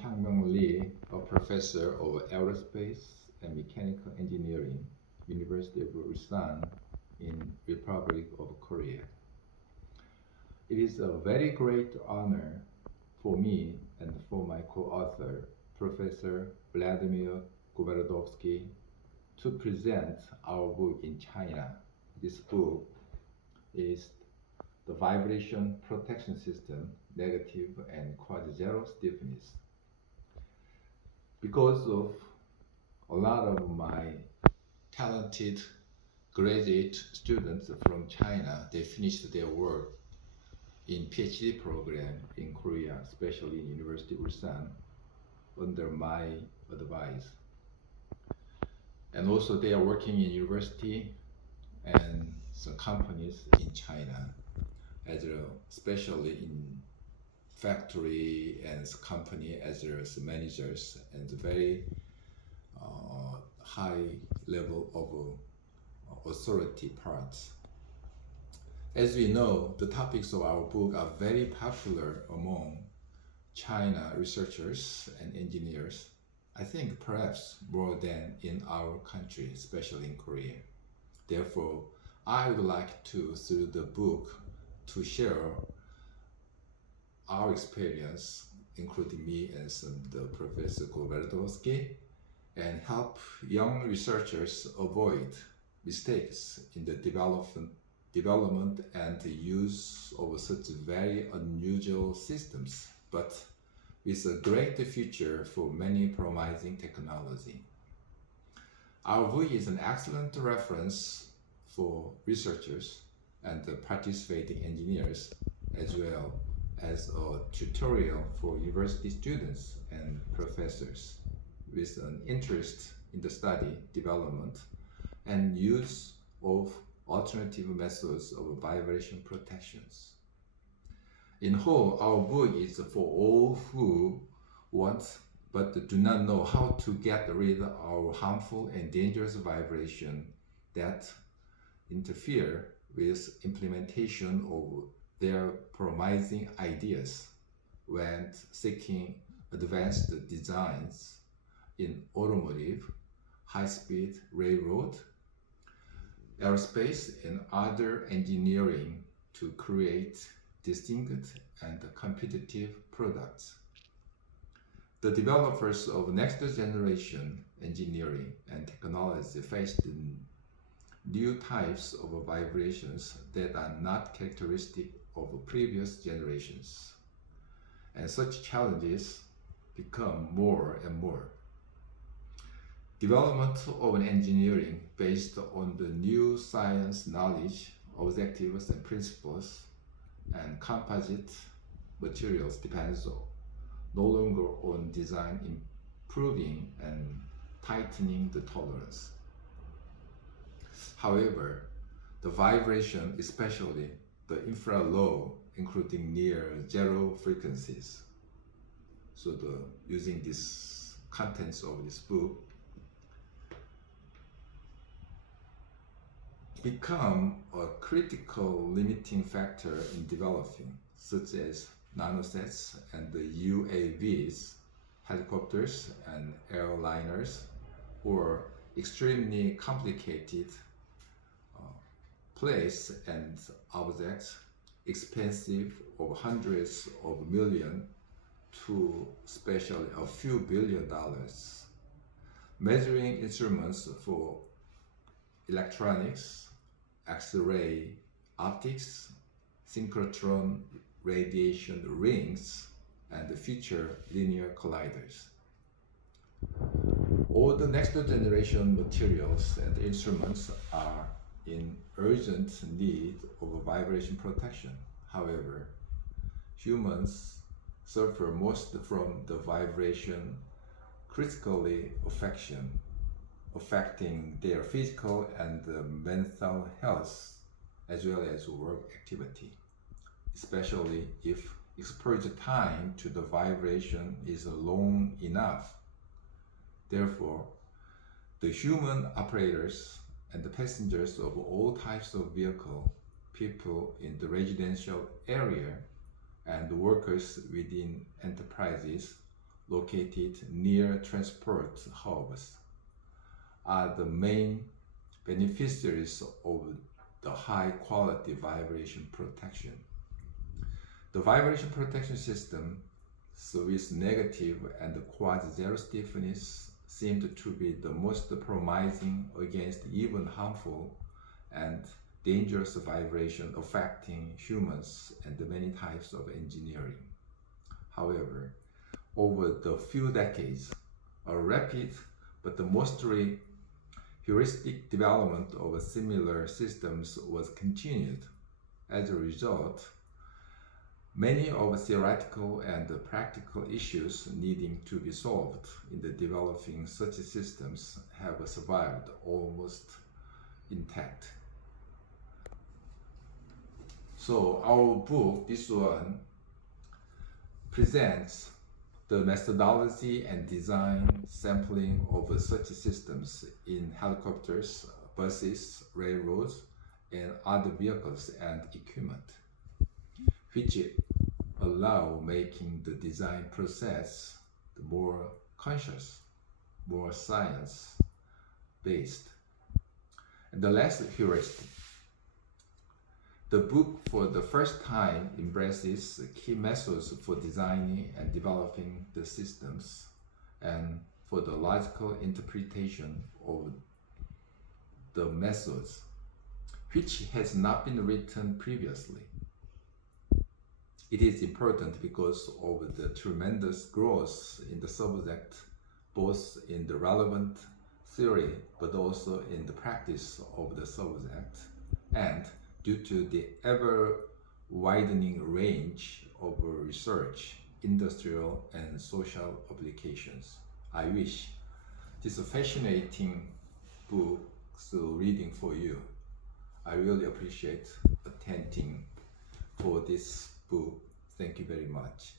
Chang-Myung Lee, a professor of aerospace and mechanical engineering, University of Ulsan in Republic of Korea. It is a very great honor for me and for my co-author, Professor Vladimir Guberdovsky, to present our book in China. This book is The Vibration Protection System, Negative and Quasi-Zero Stiffness. Because of a lot of my talented graduate students from China, they finished their work in PhD program in Korea, especially in University of Ulsan, under my advice. And also they are working in university and some companies in China, especially in factory and company as managers and very high level of authority parts. As we know, the topics of our book are very popular among China researchers and engineers. I think perhaps more than in our country, especially in Korea. Therefore, I would like to, through the book, to share our experience, including me and the Professor Guberdovsky, and help young researchers avoid mistakes in the development and the use of such very unusual systems, but with a great future for many promising technology. Our book is an excellent reference for researchers and the participating engineers, as well as a tutorial for university students and professors with an interest in the study, development, and use of alternative methods of vibration protections. In whole, our book is for all who want but do not know how to get rid of our harmful and dangerous vibration that interfere with implementation of their promising ideas when seeking advanced designs in automotive, high-speed railroad, aerospace, and other engineering to create distinct and competitive products. The developers of next generation engineering and technology faced new types of vibrations that are not characteristic of previous generations. And such challenges become more and more. Development of an engineering based on the new science knowledge, objectives and principles, and composite materials depends no longer on design improving and tightening the tolerance. However, the vibration, especially the infra-low, including near zero frequencies. So using these contents of this book, become a critical limiting factor in developing, such as nanosets and the UAVs, helicopters and airliners, or extremely complicated place and objects, expensive of hundreds of millions to especially a few $billion. Measuring instruments for electronics, X-ray optics, synchrotron radiation rings, and the future linear colliders. All the next generation materials and instruments are in urgent need of vibration protection. However, humans suffer most from the vibration critically affecting their physical and mental health as well as work activity, especially if exposure time to the vibration is long enough. Therefore, the human operators and the passengers of all types of vehicle, people in the residential area, and workers within enterprises located near transport hubs are the main beneficiaries of the high quality vibration protection. The vibration protection system with negative and quasi-zero stiffness seemed to be the most promising against even harmful and dangerous vibration affecting humans and many types of engineering. However, over the few decades, a rapid but mostly heuristic development of similar systems was continued. As a result, many of theoretical and practical issues needing to be solved in the developing such systems have survived almost intact. So our book, this one, presents the methodology and design sampling of such systems in helicopters, buses, railroads, and other vehicles and equipment, which allow making the design process more conscious, more science-based, and the less heuristic. The book for the first time embraces key methods for designing and developing the systems and for the logical interpretation of the methods, which has not been written previously. It is important because of the tremendous growth in the subject, both in the relevant theory but also in the practice of the subject, and due to the ever-widening range of research, industrial and social applications. I wish this fascinating book reading for you. I really appreciate attending for this book. Thank you very much.